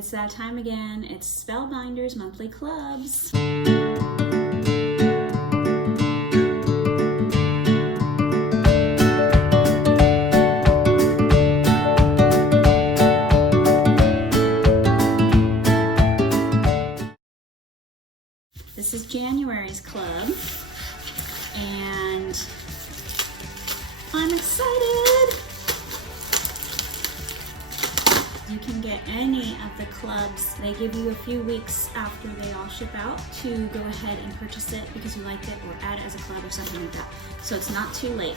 It's that time again. It's Spellbinders monthly clubs. This is January's club, and I'm excited. You can get any of the clubs. They give you a few weeks after they all ship out to go ahead and purchase it because you liked it, or add it as a club or something like that. So it's not too late.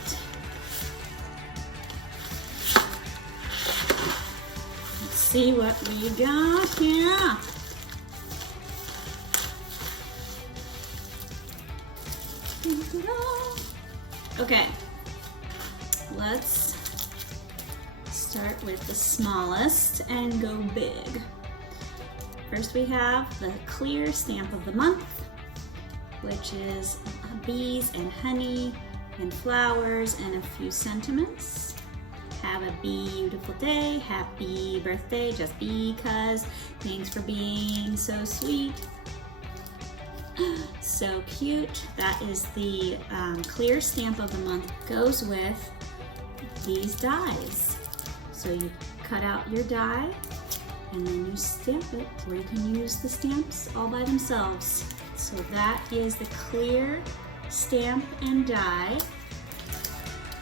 Let's see what we got here. Okay, let's start with the smallest and go big. First we have the clear stamp of the month, which is bees and honey and flowers and a few sentiments. Have a beautiful day, happy birthday just because, thanks for being so sweet. So cute. That is the clear stamp of the month. Goes with these dies. So you cut out your die and then you stamp it, or you can use the stamps all by themselves. So that is the clear stamp and die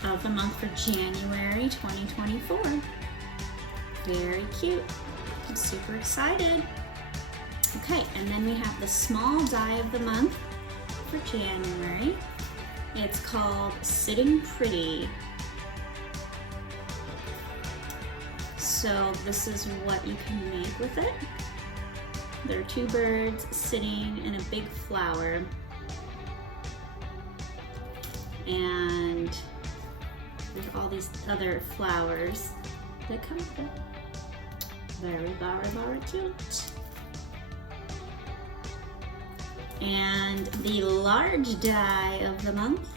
of the month for January 2024. Very cute. I'm super excited. Okay, and then we have the small die of the month for January. It's called Sitting Pretty. So this is what you can make with it. There are two birds sitting in a big flower. And there's all these other flowers that come with it. Very, very, very cute. And the large die of the month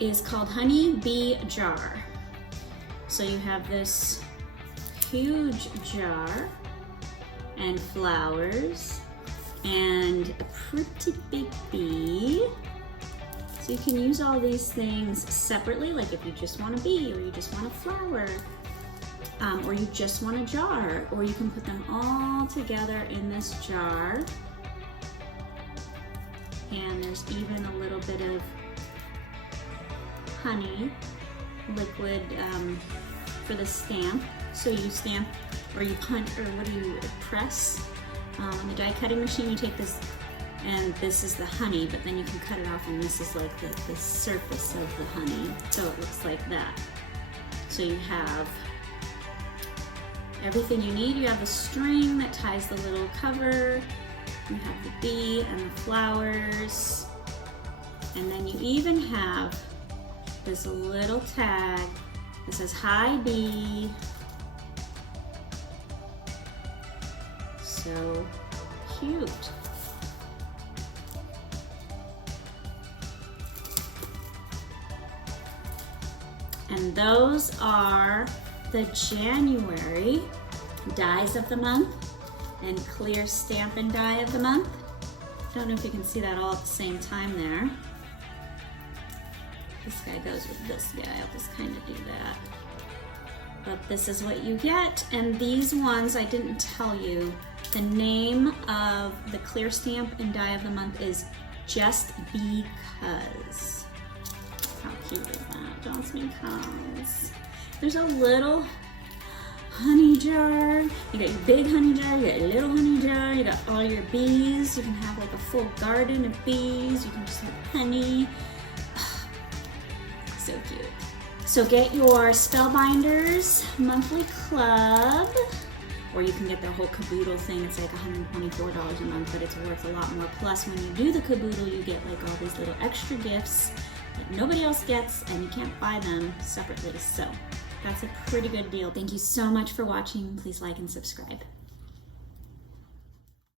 is called Honey Bee Jar. So you have this huge jar and flowers and a pretty big bee. So you can use all these things separately, like if you just want a bee, or you just want a flower, or you just want a jar, or you can put them all together in this jar. And there's even a little bit of honey liquid for the stamp. So you stamp, or you punch, or what do you press? On the die cutting machine, you take this, and this is the honey, but then you can cut it off, and this is like the surface of the honey. So it looks like that. So you have everything you need. You have the string that ties the little cover. You have the bee and the flowers. And then you even have this little tag that says, "Hi Bee." So cute. And those are the January dies of the month and clear stamp and die of the month. I don't know if you can see that all at the same time there. This guy goes with this guy. I'll just kind of do that. But this is what you get. And these ones, I didn't tell you, the name of the clear stamp and die of the month is Just Because. How cute is that? Just because. There's a little honey jar. You got your big honey jar, you got your little honey jar, you got all your bees. You can have like a full garden of bees. You can just have honey. So cute. So get your Spellbinders monthly club, or you can get their whole caboodle thing. It's like $124 a month, but it's worth a lot more. Plus, when you do the caboodle, you get like all these little extra gifts that nobody else gets, and you can't buy them separately. So that's a pretty good deal. Thank you so much for watching. Please like and subscribe.